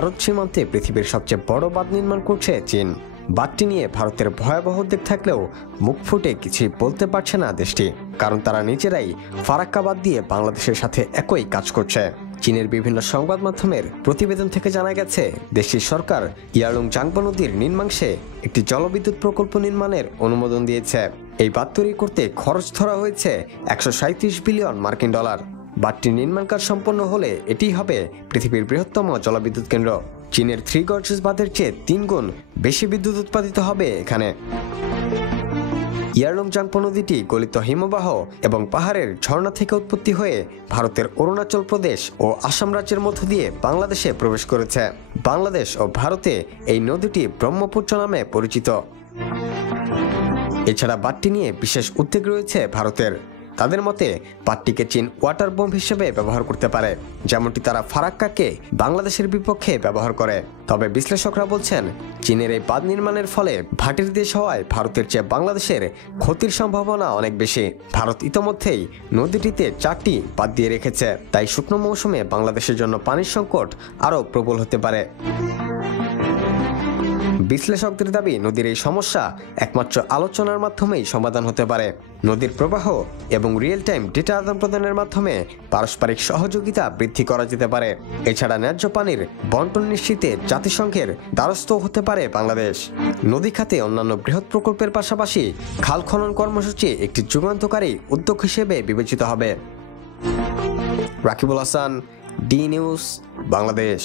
ভারত সীমান্তে পৃথিবীর সবচেয়ে বড় বাঁধ নির্মাণ করছে চীন। বাঁধটি নিয়ে ভারতের ভয়াবহ দিক থাকলেও মুখ ফুটে কিছুই বলতে পারছে না দেশটি, কারণ তারা নিজেরাই ফারাক্কা বাঁধ দিয়ে বাংলাদেশের সাথে একই কাজ করছে। চীনের বিভিন্ন সংবাদ মাধ্যমের প্রতিবেদন থেকে জানা গেছে, দেশটির সরকার ইয়ারলুং জাংপো নদীর নিম্নাংশে একটি জলবিদ্যুৎ প্রকল্প নির্মাণের অনুমোদন দিয়েছে। এই বাঁধ তৈরি করতে খরচ ধরা হয়েছে 137 বিলিয়ন মার্কিন ডলার। বাঁধটির নির্মাণ কাজ সম্পন্ন হলে এটি হবে পৃথিবীর বৃহত্তম জলবিদ্যুৎ কেন্দ্র। চীনের থ্রি গর্জেস বাঁধের চেয়ে 3 গুণ বেশি বিদ্যুৎ উৎপাদিত হবে এখানে। ইয়ারলুং জাংপো নদীটি গলিত হিমবাহ এবং পাহাড়ের ঝর্ণা থেকে উৎপত্তি হয়ে ভারতের অরুণাচল প্রদেশ ও আসাম রাজ্যের মধ্য দিয়ে বাংলাদেশে প্রবেশ করেছে। বাংলাদেশ ও ভারতে এই নদীটি ব্রহ্মপুত্র নামে পরিচিত। এছাড়া বাঁধটি নিয়ে বিশেষ উদ্বেগ রয়েছে ভারতের। তাদের মতে বাঁধটিকে চীন ওয়াটার বোম হিসেবে ব্যবহার করতে পারে, যেমনটি তারা ফারাক্কাকে বাংলাদেশের বিপক্ষে ব্যবহার করে। তবে বিশ্লেষকরা বলছেন, চীনের এই বাঁধ নির্মাণের ফলে ভাটির দেশ হওয়ায় ভারতের চেয়ে বাংলাদেশের ক্ষতির সম্ভাবনা অনেক বেশি। ভারত ইতোমধ্যেই নদীটিতে 4টি বাঁধ দিয়ে রেখেছে, তাই শুকনো মৌসুমে বাংলাদেশের জন্য পানির সংকট আরও প্রবল হতে পারে। বিশ্লেষকদের দাবি, নদীর এই সমস্যা একমাত্র আলোচনার মাধ্যমেই সমাধান হতে পারে। নদীর প্রবাহ এবং রিয়েল টাইম ডেটা আদান প্রদানের মাধ্যমে পারস্পরিক সহযোগিতা বৃদ্ধি করা যেতে পারে। এছাড়া ন্যায্য পানির বন্টন নিশ্চিতে জাতিসংঘের দ্বারস্থ হতে পারে বাংলাদেশ। নদী খাতে অন্যান্য বৃহৎ প্রকল্পের পাশাপাশি খাল খনন কর্মসূচি একটি যুগান্তকারী উদ্যোগ হিসেবে বিবেচিত হবে। Rakibul Hasan, D news, Bangladesh.